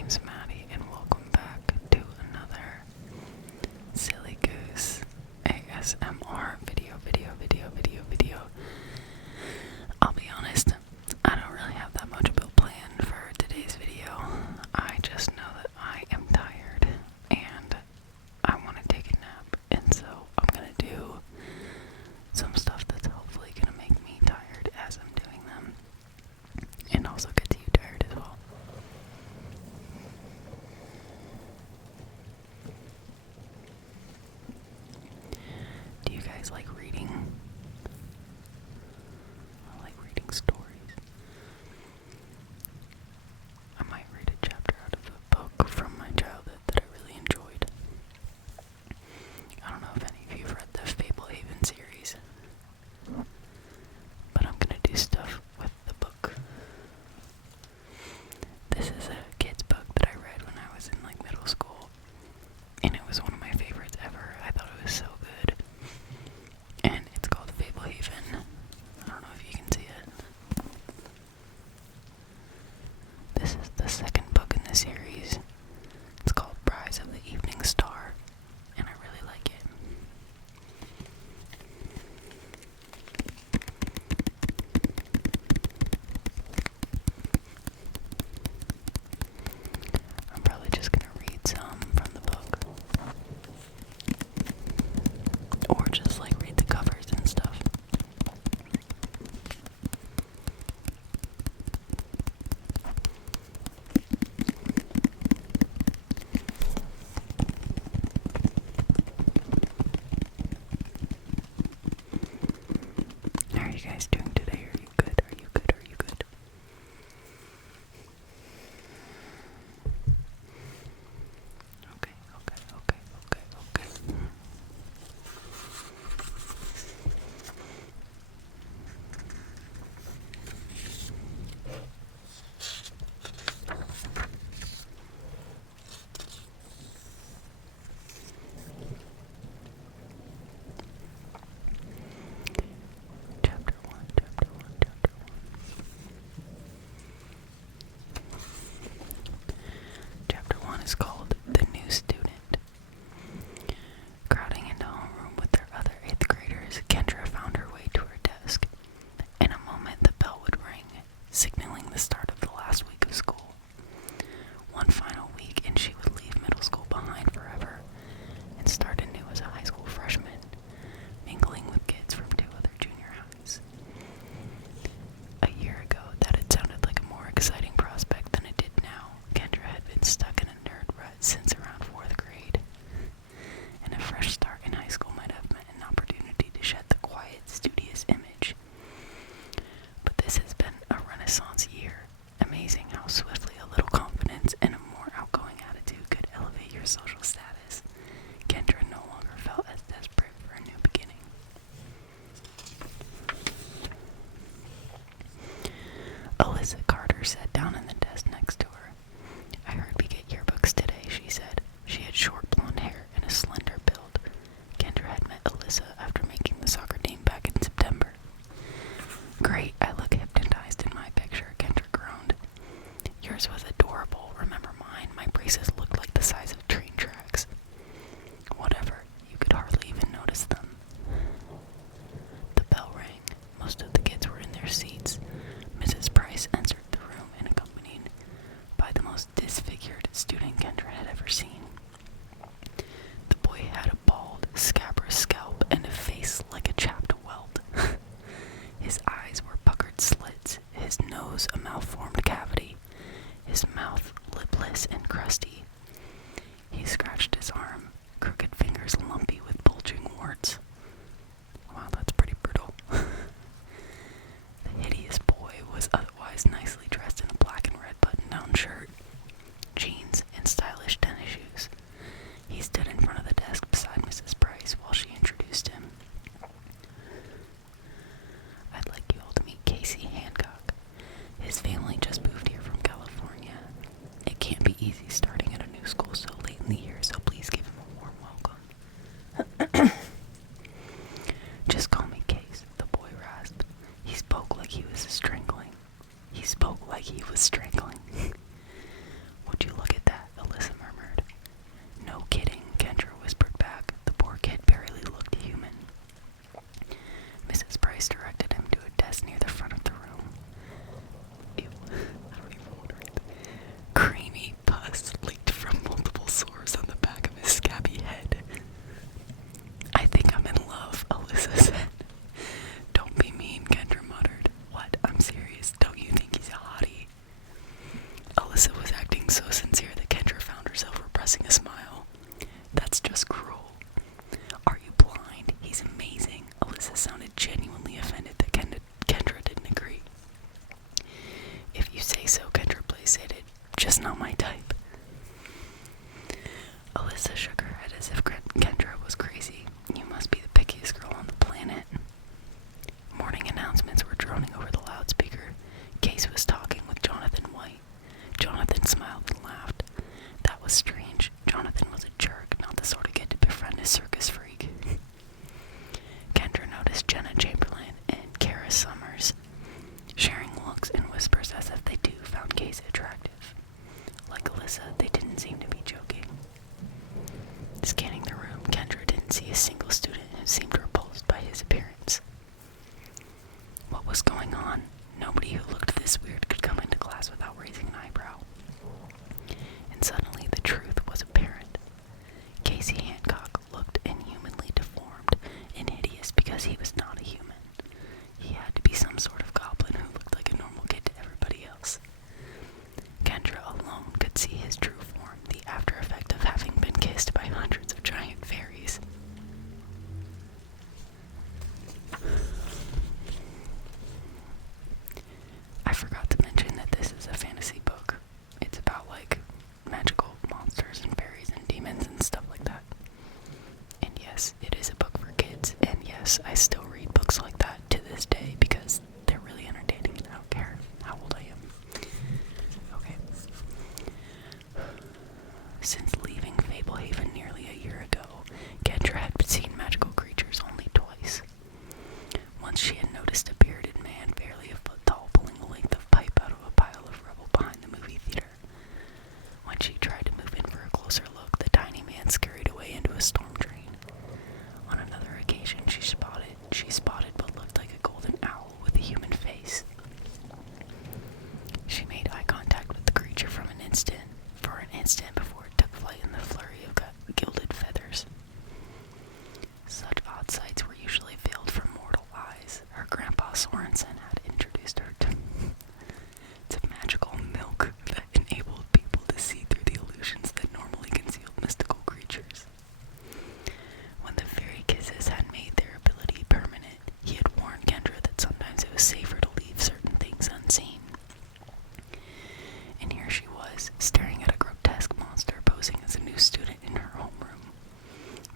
name's Maddie, and welcome back to another Silly Goose ASMR video. I'll be honest, I don't really have that much of a plan for today's video. I just know that I am tired and I want to take a nap, and so I'm gonna do some stuff that's hopefully gonna make me tired as I'm doing them, and also get you tired as well. Do you guys like reading? I like reading stories. I might read a chapter out of a book from my childhood that I really enjoyed. I don't know if any of you have read the Fablehaven series, but I'm gonna do stuff with the book. This is a kid's book that I read when I was in middle school, and it was one of my favorites ever. I thought it was so good. And it's called Fablehaven. I don't know if you can see it. This is the second book in the series. It's called Rise of the Evening Star, and I really like it. I'm probably just gonna read some from the book, or just read the covers and stuff. How are you guys doing today? Are you good? Are you good? Are you good? Okay. Chapter 1. Chapter 1 is called The New Student. Crowding into homeroom with their other 8th graders, Kendra found her way to her desk. In a moment, the bell would ring, signaling the start of the last week of school. One final week, and she would leave middle school behind forever and start anew as a high school freshman, mingling with kids from 2 other junior highs. A year ago, that had sounded like a more exciting prospect than it did now. Kendra had been stuck in a nerd rut since around 4th grade, and a fresh start in high school might have meant an opportunity to shed the quiet, studious image. But this has been a renaissance year. Amazing how swiftly a little confidence and a more outgoing attitude could elevate your social status. Kendra no longer felt as desperate for a new beginning. Alyssa Carter sat down in the desk next to her. I heard we get yearbooks today, she said. She had short blonde hair and a slender build. Kendra had met Alyssa after making the soccer team back in September. Great, I look hypnotized in my picture, Kendra groaned. Yours was adorable. Remember mine? My braces looked like the size of train tracks. Whatever, you could hardly even notice them. The bell rang. Most of the kids were in their seats. Mrs. Price entered the room and accompanied by the most disfigured student Kendra had ever seen. The boy had a bald, scabrous scalp and a face like a chapped welt. His eyes were puckered slits, his nose a malformed cavity, his mouth lipless and crusty. He scratched his arm, crooked fingers lumpy with bulging warts. Wow, that's pretty brutal. The hideous boy was otherwise nicely dressed in a black and red button-down shirt, jeans, and stylish tennis shoes. He stood in front of the desk beside Mrs. Price while she introduced him. I'd like you all to meet Casey Hancock. His family just moved here from California. It can't be easy starting at a new school so late in the year, so please give him a warm welcome. Just call me Case, the boy rasped. He spoke like he was strangling. Would you look at Alyssa, they didn't seem to be joking. Scanning the room, Kendra didn't see a single student who seemed repulsed by his appearance. What was going on? Nobody who looked this weird could come into class without raising an eyebrow. And suddenly the truth was apparent. Casey Hancock looked inhumanly deformed and hideous because he was not a human. He had to be some sort of goblin who looked like a normal kid to everybody else. Kendra alone could see his true form, the after effect of having been kissed by hundreds of giant fairies. I forgot to mention that this is a fantasy book. It's about, like, magical monsters and fairies and demons and stuff like that. And yes, it is a book for kids, and yes, I still read books like that to this day because they're really entertaining and I don't care how old I am. Okay. Since leaving Fablehaven nearly a year ago, Kendra had seen magical creatures only twice. Once she had noticed a bearded man barely a foot tall pulling a length of pipe out of a pile of rubble behind the movie theater. When she tried to move in for a closer look, the tiny man scurried away into a storm drain. On another occasion, she spotted what looked like a golden owl with a human face. She made eye contact with the creature for an instant before it took flight in the flurry of gilded feathers. Such odd sights were usually veiled from mortal eyes. Her grandpa Sorensen had introduced her to magical milk that enabled people to see through the illusions that normally concealed mystical creatures. When the fairy kisses had made their ability permanent, he had warned Kendra that sometimes it was safer to leave certain things unseen. And here she was, staring at a grotesque monster posing as a new student in her homeroom.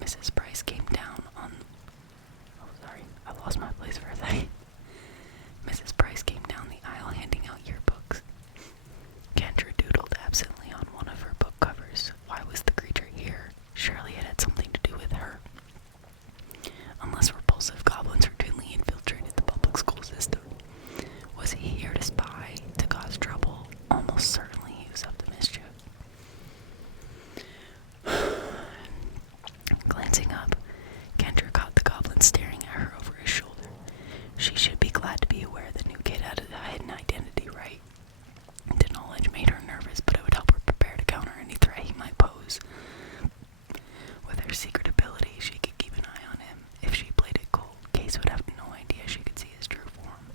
Mrs. Price came down on... Oh, sorry, I lost my place for a second. Mrs. Price came down the aisle handing out yearbooks. Kendra doodled absently on one of her book covers. Why was the creature here? Surely it had something to do with her. Unless repulsive goblins routinely infiltrated the public school system. Was he here to spy, to cause trouble? Almost certainly he was up to mischief. Glancing up, Kendra caught the goblin staring at her over his shoulder. She should be glad to be aware the new kid had a hidden identity, right? The knowledge made her nervous, but it would help her prepare to counter any threat he might pose. With her secret ability, she could keep an eye on him. If she played it cold, Case would have no idea she could see his true form.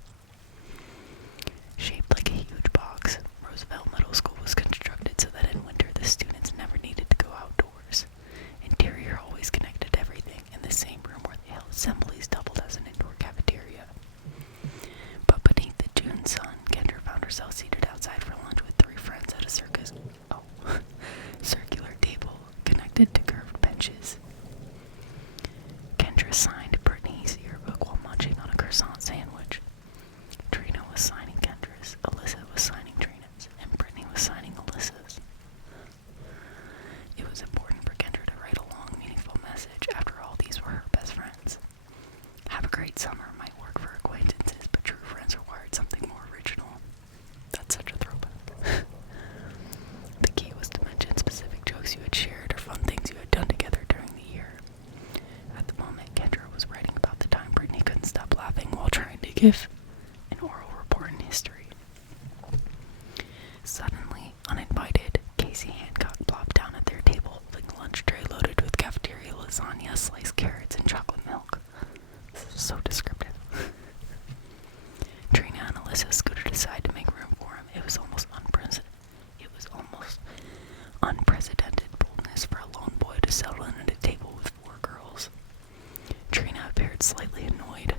Shaped like a huge box, Roosevelt Middle School was constructed so that in winter the students never needed to go outdoors. Interior always connected everything, and the same room where they held assemblies doubled as an indoor cafeteria. But beneath the June sun, Kendra found herself seated outside for lunch with 3 friends at a circular table connected to curved benches. Kendra signed Brittany's yearbook while munching on a croissant sandwich. Trina was signing Kendra's, Alyssa was signing Trina's, and Brittany was signing Alyssa's. It was important for Kendra to write a long, meaningful message. After all, these were her best friends. Have a great summer might work for acquaintances, but true friends required something more original. That's such a throwback. The key was to mention specific jokes you had shared or fun things you had done together during the year. At the moment, Kendra was writing about the time Brittany couldn't stop laughing while trying to give an oral report in history. Suddenly, uninvited, Casey Hancock plopped down at their table holding a lunch tray loaded with cafeteria lasagna, sliced carrots, and chocolate milk. This is so descriptive. Trina and Alyssa scooted aside to make room for him. It was almost unprecedented boldness for a lone boy to settle in at a table with 4 girls. Trina appeared slightly annoyed.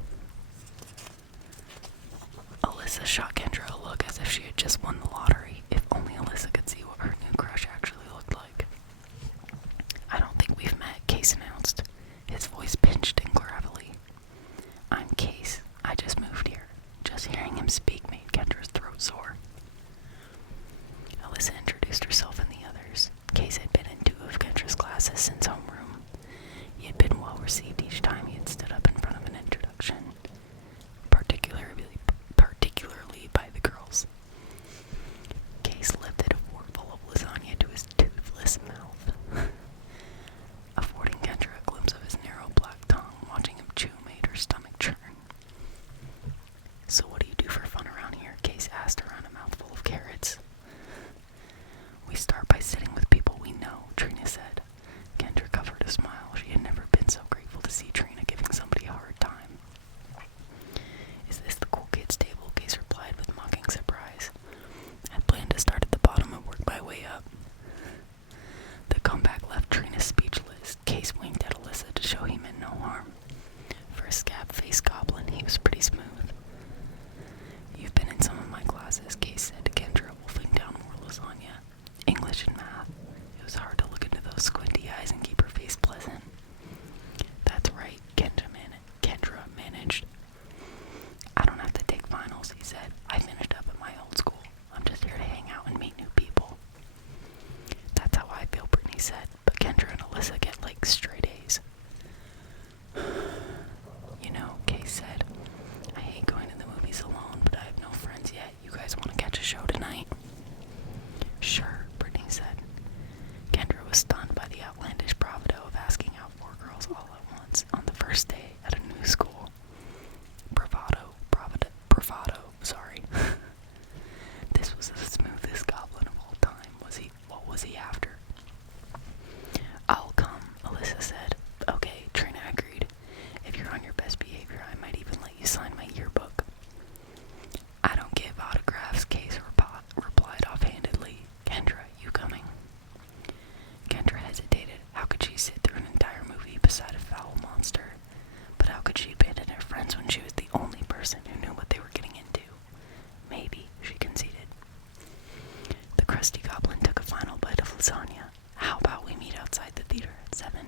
Rusty Goblin took a final bite of lasagna. How about we meet outside the theater at 7?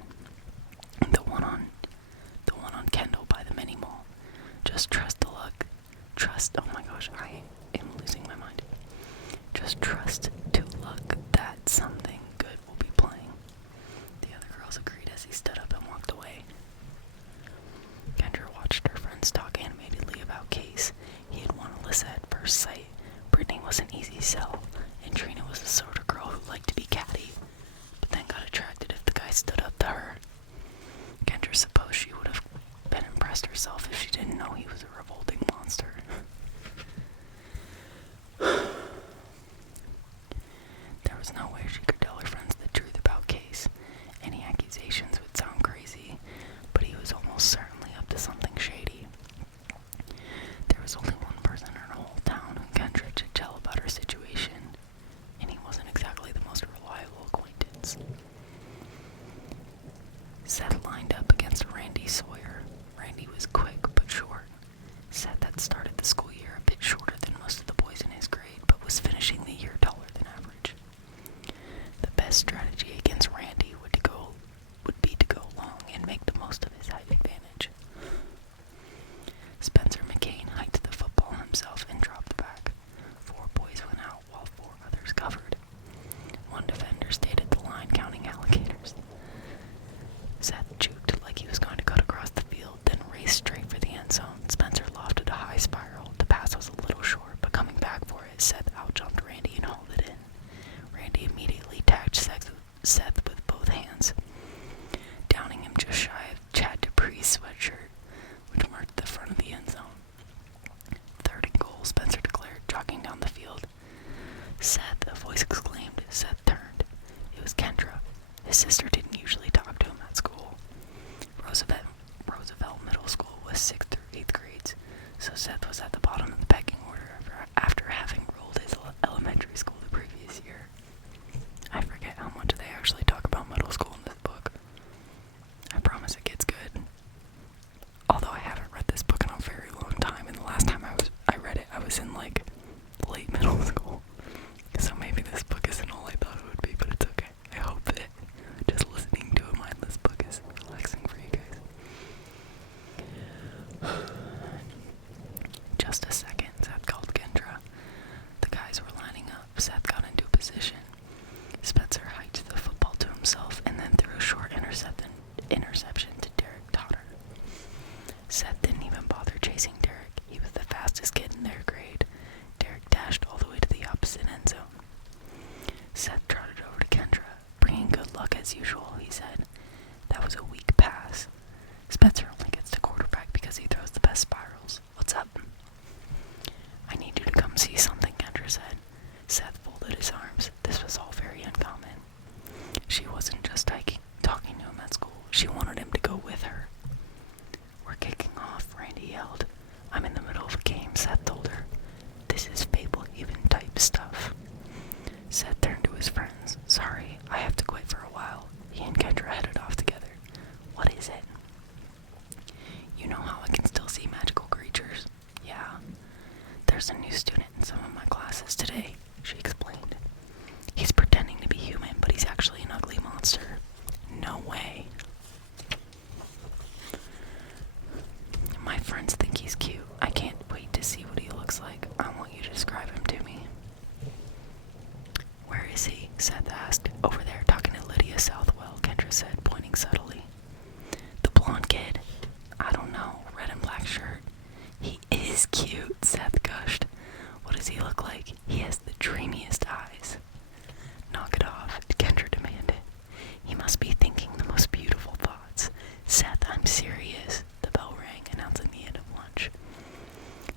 The one on Kendall by the mini mall. Just trust the luck. Oh my gosh, I am losing my mind. Just trust to luck that something good will be playing. The other girls agreed as he stood up and walked away. Kendra watched her friends talk animatedly about Case. He had won Alyssa at first sight. Brittany was an easy sell, and Trina was the sort of girl who liked to be catty, but then got attracted if the guy stood up to her. Kendra supposed she would have been impressed herself if she didn't know he was a revolting monster. There was no way she could tell her friends the truth about Case. Any accusations would sound crazy, but he was almost certainly up to something shady. There was only one person in her whole town who Kendra could tell about her situation, and he wasn't exactly the most reliable acquaintance. Seth lined up against Randy Sawyer. Randy was quick but short. Seth had started the school year a bit shorter than most of the boys in his grade, but was finishing the year taller than average. The best strategy against Randy would be to go long and make the most of his height advantage. Spencer McCain hiked the football himself and dropped back. 4 boys went out while 4 others covered. One defender stayed at the line counting alligators. Seth juked like he was going to cut across the field, then raced straight for the end zone. Spencer lofted a high spiral. The pass was a little short, but coming back for it, Seth outjumped Randy and hauled it in. Randy immediately tagged Seth with both hands, downing him just shy of Chad Dupree's sweatshirt, which marked the front of the end zone. 3rd and goal, Spencer declared, jogging down the field. Seth, a voice exclaimed. Seth turned. It was Kendra. His sister didn't usually talk to him at school. Roosevelt Middle School was 6th through 8th grades, so Seth was at the bottom of the pecking order after having rolled his elementary school the previous year. I forget how much they actually talk about middle school in this book. I promise it gets good. Although I haven't read this book in a very long time, and the last time I read it, I was in like late middle school. So maybe this book isn't all I thought it would be, but it's okay. I hope that just listening to a mindless book is relaxing for you guys. Just a second, Seth called Kendra. The guys were lining up. Seth got into position. Spencer hiked the football to himself and then threw a short interception to Derek Totter. Seth didn't even bother chasing Derek. He was the fastest kid in their grade. Derek dashed all the way to the opposite end zone. Seth trotted over to Kendra. Bringing good luck as usual, he said. That was a weak pass. Spencer only gets to quarterback because he throws the best spirals. What's up? I need you to come see something, Kendra said. Seth folded his arms. This was all very uncommon. She wasn't just talking to him at school. She wanted him to go with her. We're kicking off, Randy yelled. I'm in the middle of a game, Seth told her. This is Fablehaven type stuff. Seth turned to his friends. Sorry, I have to quit for a while. He and Kendra headed off together. What is it? You know how I can still see magical creatures? Yeah. There's a new student in some of my classes today, she explained. He's pretending to be human, but he's actually an ugly monster. No way. My friends think he's cute. I can't wait to see what he looks like. I want you to describe him to me. Where is he? Seth asked. Over there, talking to Lydia Southwell, Kendra said, pointing subtly. The blonde kid? I don't know. Red and black shirt. He is cute, Seth gushed. What does he look like? He has the dreamiest eyes. Knock it off, Kendra demanded. He must be thinking the most beautiful thoughts. Seth, I'm serious. The bell rang, announcing the end of lunch.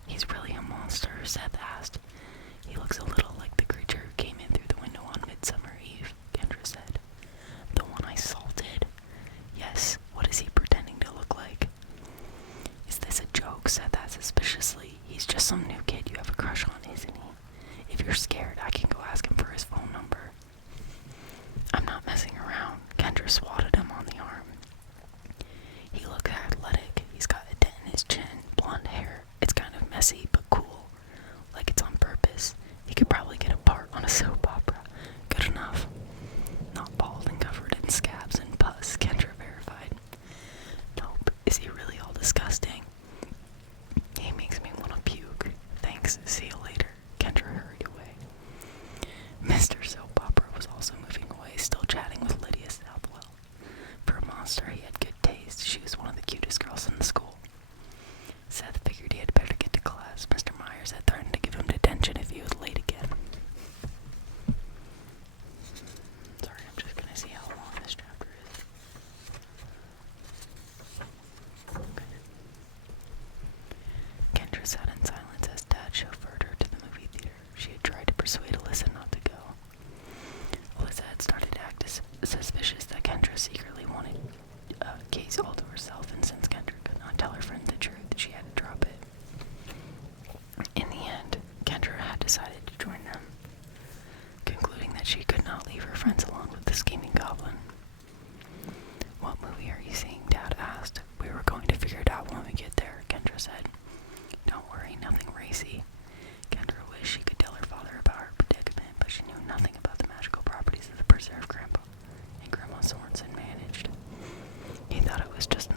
He's really a monster, Seth asked. He looks a little like the creature who came in through the window on Midsummer Eve, Kendra said. The one I salted? Yes, what is he pretending to look like? Is this a joke? Seth asked suspiciously. He's just some new kid you have a crush on, isn't he? If you're scared, I can not leave her friends alone with the scheming goblin. What movie are you seeing? Dad asked. We were going to figure it out when we get there, Kendra said. Don't worry, nothing racy. Kendra wished she could tell her father about her predicament, but she knew nothing about the magical properties of the preserve Grandpa and Grandma Sorensen managed. He thought it was just